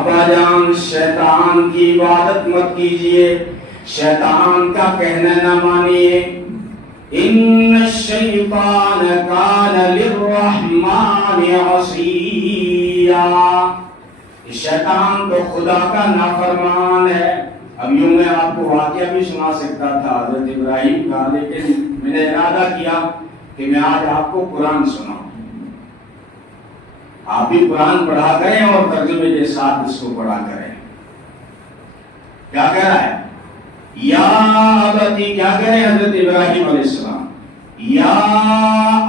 ابا جان شیطان کی عبادت مت کیجیے، شیطان کا کہنا نہ مانیے. ان الشیطان کان للرحمن عصیا، شیطان تو خدا کا نافرمان ہے. اب یوں میں آپ کو واقعہ بھی سنا سکتا تھا حضرت ابراہیم کا، لیکن میں نے ارادہ کیا کہ میں آج آپ کو قرآن سناؤں. آپ بھی قرآن پڑھا کریں اور ترجمے کے ساتھ اس کو پڑھا کریں. کیا کہہ رہا ہے؟ یا ابتی، کیا کہہ رہے ہیں حضرت ابراہیم علیہ السلام؟ یا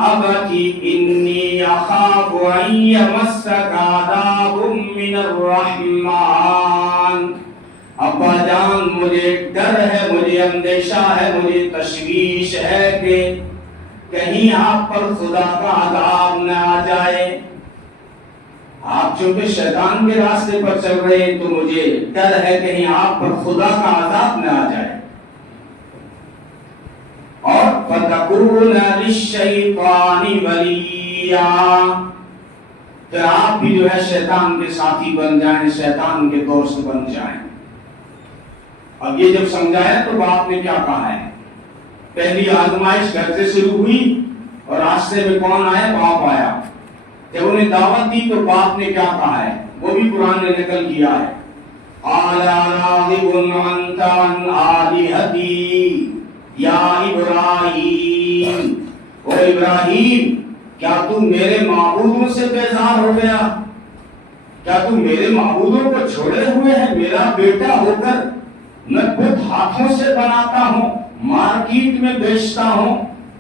ابتی انی اخاف ان یمسک عذاب من الرحمن. ابا جان مجھے ڈر ہے، مجھے اندیشہ ہے، مجھے تشویش ہے کہ کہیں آپ پر خدا کا عذاب نہ آ جائے. آپ چونکہ شیطان کے راستے پر چل رہے ہیں تو مجھے ڈر ہے کہیں آپ پر خدا کا عذاب نہ آ جائے. اور فَتَكُونَ لِلشَّيْطَانِ وَلِيًّا، پھر آپ بھی جو ہے شیطان کے ساتھی بن جائیں، شیطان کے دوست بن جائیں. اب یہ جب سمجھایا تو باپ نے کیا کہا ہے؟ پہلی آزمائش گھر سے شروع ہوئی اور راستے میں کون آیا؟ باپ آیا. جب انہیں دعوت دی تو باپ نے کیا کہا ہے؟ وہ بھی قرآن نے نقل کیا ہے. قَالَ رَاغِبٌ أَنْتَ عَنْ آلِهَتِي یا ابراہیم، او ابراہیم کیا تم میرے معبودوں سے بیزار ہو گیا؟ کیا تم میرے معبودوں کو چھوڑے ہوئے ہیں؟ میرا بیٹا ہو کر میں خود ہاتھوں سے بناتا ہوں، مارکیٹ میں بیچتا ہوں،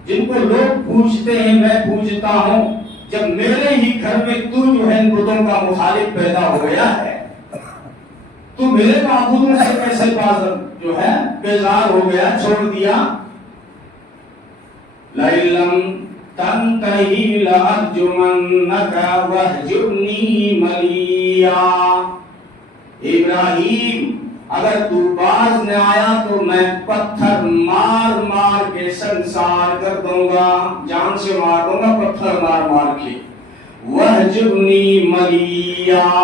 جن کو لوگ پوچھتے ہیں میں پوچھتا ہوں. جب میرے ہی گھر میں تو جو ہے ان بتوں کا مخالف پیدا ہو گیا ہے تو میرے معبودوں سے کیسے جو ہے بیزار ہو گیا، چھوڑ دیا؟ لَئِن لَّمْ تَنْتَهِ لَأَرْجُمَنَّكَ وَاهْجُرْنِي مَلِيًّا. ابراہیم اگر تو باز نہ آیا تو میں پتھر مار مار کے سنسار کر دوں گا، جان سے مار دوں گا پتھر مار مار کے. وَاهْجُرْنِي مَلِيًّا،